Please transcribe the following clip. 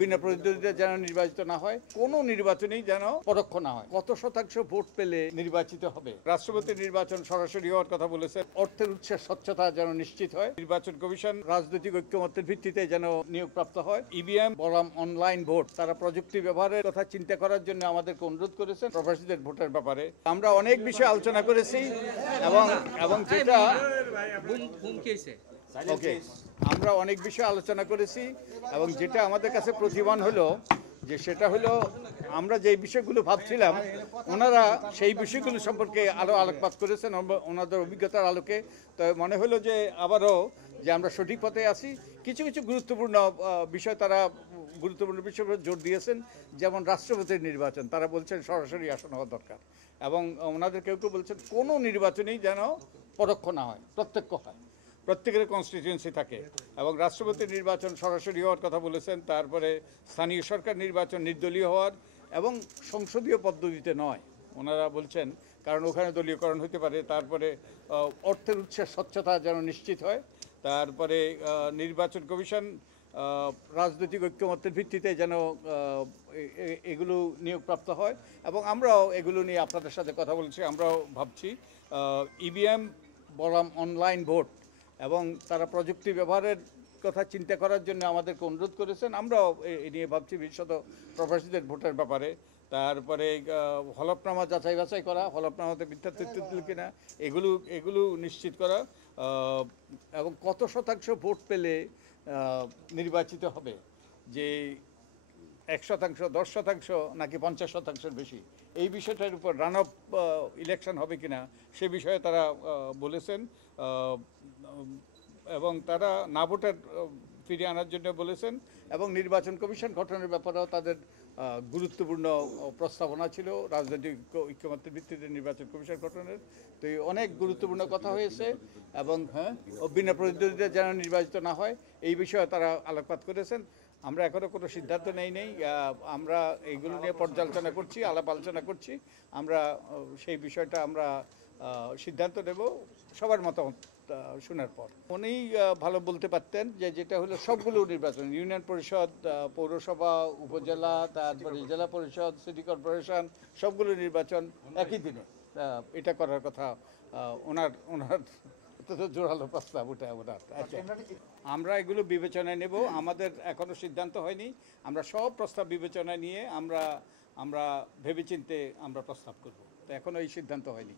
বিনা প্রতিদ্বন্দ্বিতা যেন নির্বাচিত না হয়, কোনো নির্বাচনেই যেন পরোক্ষ না হয়। কত শতাংশ ভোট পেলে নির্বাচিত হবে? রাষ্ট্রপতি নির্বাচন সরাসরি হওয়ার কথা বলেছে। অর্থের উৎসের স্বচ্ছতা যেন নিশ্চিত হয়। নির্বাচন কমিশন রাজনৈতিক ঐক্যমত্যের ভিত্তিতে যেন নিয়োগপ্রাপ্ত হয়। ইভিএম বনাম অনলাইন ভোট, তারা প্রযুক্তি ব্যবহারের কথা চিন্তা করার জন্য আমাদেরকে অনুরোধ করেছেন প্রবাসীদের ভোটের ব্যাপারে। আমরা অনেক বিষয়ে আলোচনা করেছি এবং এবং যেটা ওকে, আমরা অনেক বিষয়ে আলোচনা করেছি এবং যেটা আমাদের কাছে প্রতিমান হলো যে সেটা হলো আমরা যে বিষয়গুলো ভাবছিলাম ওনারা সেই বিষয়গুলো সম্পর্কে আরও আলোকপাত করেছেন ওনাদের অভিজ্ঞতার আলোকে। তো মনে হলো যে আবারও যে আমরা সঠিক পথে আছি। কিছু কিছু গুরুত্বপূর্ণ বিষয় তারা গুরুত্বপূর্ণ বিষয়ের উপর জোর দিয়েছেন, যেমন রাষ্ট্রপতির নির্বাচন তারা বলছেন সরাসরি আসন হওয়া দরকার এবং ওনাদের কেউ কেউ বলছেন কোনো নির্বাচনেই যেন পরোক্ষ না হয়, প্রত্যক্ষ হয়, প্রত্যেকের কনস্টিটিউয়েন্সি থাকে এবং রাষ্ট্রপতির নির্বাচন সরাসরি হওয়ার কথা বলেছেন। তারপরে স্থানীয় সরকার নির্বাচন নির্দলীয় হওয়ার এবং সংসদীয় পদ্ধতিতে নয় ওনারা বলছেন, কারণ ওখানে দলীয়করণ হতে পারে। তারপরে অর্থের উৎসের স্বচ্ছতা যেন নিশ্চিত হয়। তারপরে নির্বাচন কমিশন রাজনৈতিক ঐক্যমত্যের ভিত্তিতে যেন এগুলো নিয়োগপ্রাপ্ত হয় এবং আমরাও এগুলো নিয়ে আপনাদের সাথে কথা বলছি। আমরাও ভাবছি ইভিএম বনাম অনলাইন ভোট এবং তারা প্রযুক্তি ব্যবহারের কথা চিন্তা করার জন্য আমাদেরকে অনুরোধ করেছেন। আমরাও এ নিয়ে ভাবছি, বিশেষত প্রবাসীদের ভোটের ব্যাপারে। তারপরে হলফনামা যাচাই বাছাই করা, হলফনামাতে মিথ্যা তথ্য দিল কিনা এগুলো নিশ্চিত করা এবং কত শতাংশ ভোট পেলে নির্বাচিত হবে, যে 1% 10% নাকি 50%-এর বেশি, এই বিষয়টার উপর রান অফ ইলেকশন হবে কিনা সে বিষয়ে তারা বলেছেন এবং তারা না ভোটার ফিরিয়ে আনার জন্য বলেছেন এবং নির্বাচন কমিশন গঠনের ব্যাপারেও তাদের গুরুত্বপূর্ণ প্রস্তাবনা ছিল রাজনৈতিক ঐক্যমত্যের ভিত্তিতে নির্বাচন কমিশন গঠনের। তো এই অনেক গুরুত্বপূর্ণ কথা হয়েছে এবং বিনা প্রতিদ্বন্দ্বিতা যেন নির্বাচিত না হয় এই বিষয়ে তারা আলোকপাত করেছেন। আমরা এখনও কোনো সিদ্ধান্ত নেই। আমরা এইগুলো নিয়ে পর্যালোচনা করছি, আলাপ আলোচনা করছি। আমরা সেই বিষয়টা আমরা সিদ্ধান্ত নেব সবার মতামত শোনার পর। উনি ভালো বলতে পারতেন যে যেটা হলো সবগুলো নির্বাচন, ইউনিয়ন পরিষদ, পৌরসভা, উপজেলা, তারপরে জেলা পরিষদ, সিটি কর্পোরেশন, সবগুলো নির্বাচন একই দিনে এটা করার কথা ওনার জোরালো প্রস্তাব ওনার। আচ্ছা, আমরা এগুলো বিবেচনায় নেব। আমাদের এখনও সিদ্ধান্ত হয়নি। আমরা সব প্রস্তাব বিবেচনায় নিয়ে আমরা ভেবেচিন্তে আমরা প্রস্তাব করব। তো এখনও এই সিদ্ধান্ত হয়নি।